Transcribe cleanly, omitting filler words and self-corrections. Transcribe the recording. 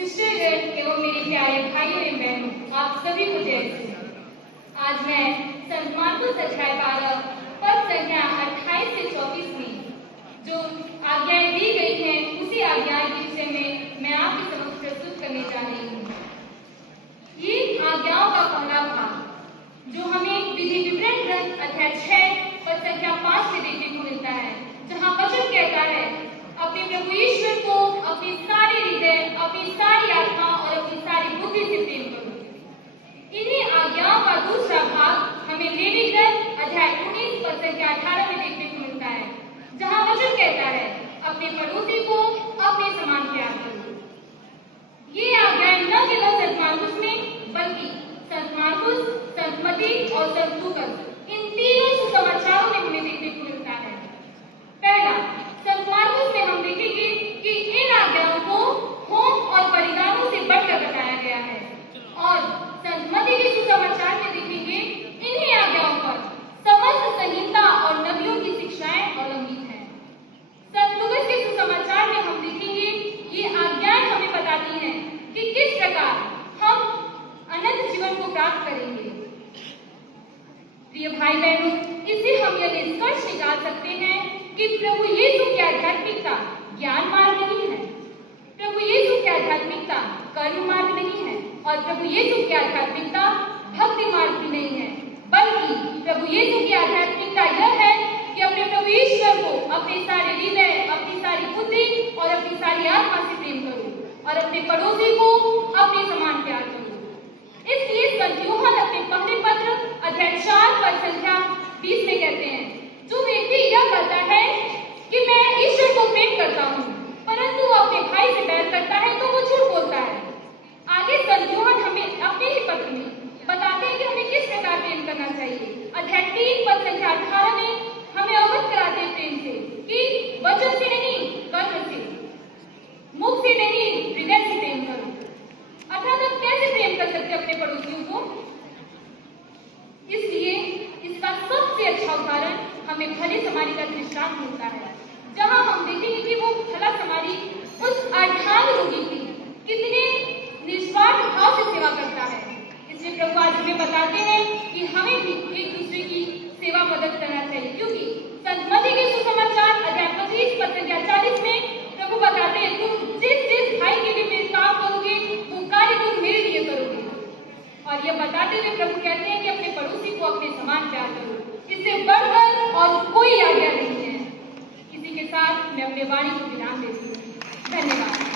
सिस्टरगण एवं मेरे प्यारे भाइयों एवं बहनों, आप सभी को जय श्री। आज मैं संत मार्कुस अध्याय 12 पद संख्या 28 से 34 में जो आज्ञाएं दी गई हैं, उसी आज्ञाओं के विषय में मैं आपके समक्ष प्रस्तुत करने जा रही हूँ। ये आज्ञाओं का पहला भाग जो हमें विधि विवरण ग्रंथ अध्याय 6 पद संख्या 5 से देखने को मिलता है, जहाँ वचन कहता है, अपने प्रभु ईश्वर को अपनी सारी हृदय, अपनी सारी आत्मा और अपनी सारी बुद्धि से प्रेम करो। इन्हीं आज्ञाओं का दूसरा भाग हमें लेवी ग्रंथ अध्याय 19 पद संख्या 18 में देखने को मिलता है, जहाँ वचन कहता है, अपने पड़ोसी को अपने समान प्यार करो। ये आज्ञाएं न केवल संत मार्कुस में बल्कि संत मार्कुस, संत मत्ती और संत लूकास इन तीनों सुसमाचारों में हमें देखने को मिलता है। पहला, संत मार्कुस में हम देखेंगे कि इन आज्ञाओं को होम और बलिदानों से बढ़कर बताया गया है, और संत मत्ती के सुसमाचार में देखेंगे इन्हीं आज्ञाओं पर समस्त संहिता और नबियों की शिक्षाएं अवलंबित हैं। संत लूकास के सुसमाचार में हम देखेंगे ये आज्ञाएं हमें बताती हैं कि किस प्रकार हम अनंत जीवन को प्राप्त करेंगे। प्रिय भाई बहनों, इससे हम यह निष्कर्ष निकाल सकते हैं कि प्रभु यीशु की आध्यात्मिकता ज्ञान मार्ग नहीं है, प्रभु यीशु की आध्यात्मिकता कर्म मार्ग नहीं है, और प्रभु यीशु की आध्यात्मिकता भक्ति मार्ग भी नहीं है, बल्कि प्रभु यीशु की आध्यात्मिकता यह है कि अपने प्रभु ईश्वर को अपने सारे हृदय, अपनी सारी बुद्धि और अपनी सारी आत्मा से प्रेम करो, और अपने पड़ोसी को अपने समान प्यार करो। इसलिए संत यूहन्ना अपने पहले पत्र अध्याय 4 पद संख्या 20 में कहते हैं, जो व्यक्ति यह कहता है कि मैं ईश्वर को प्रेम करता हूँ परंतु वो अपने भाई से बैर करता है, तो वो झूठ बोलता है। आगे संत यूहन्ना हमें अपने ही पत्र में बताते हैं कि हमें किस प्रकार प्रेम करना चाहिए। अध्याय 3 पद संख्या 18 में हमें अवगत कराते हैं प्रेम से कि वचन से नहीं, कर्म से, मुख से नहीं, हृदय से प्रेम करो। अर्थात हम कैसे प्रेम कर सकते अपने पड़ोसियों को? इसलिए इसका सबसे अच्छा उदाहरण हमें भले समारी का दृष्टांत मिलता है, जहां हम देखेंगे कि वो भला समारी उस अर्धांग रोगी की कितने निस्वार्थ भाव से सेवा करता है। इसलिए प्रभु आज हमें बताते हैं कि हमें भी एक दूसरे की सेवा मदद करना चाहिए, क्योंकि संत मत्ती के सुसमाचार अध्याय 25 पद संख्या 40 में प्रभु बताते हैं, तुम जिस जिस भाई के लिए मेरे काम करोगे वो कार्य तुम मेरे लिए करोगे। और यह बताते हुए प्रभु कहते हैं कि अपने पड़ोसी को अपने समान प्यार करो। इससे बढ़कर और कोई आज्ञा नहीं है। इसी के साथ मैं अपने वाणी को विराम देती हूँ। धन्यवाद।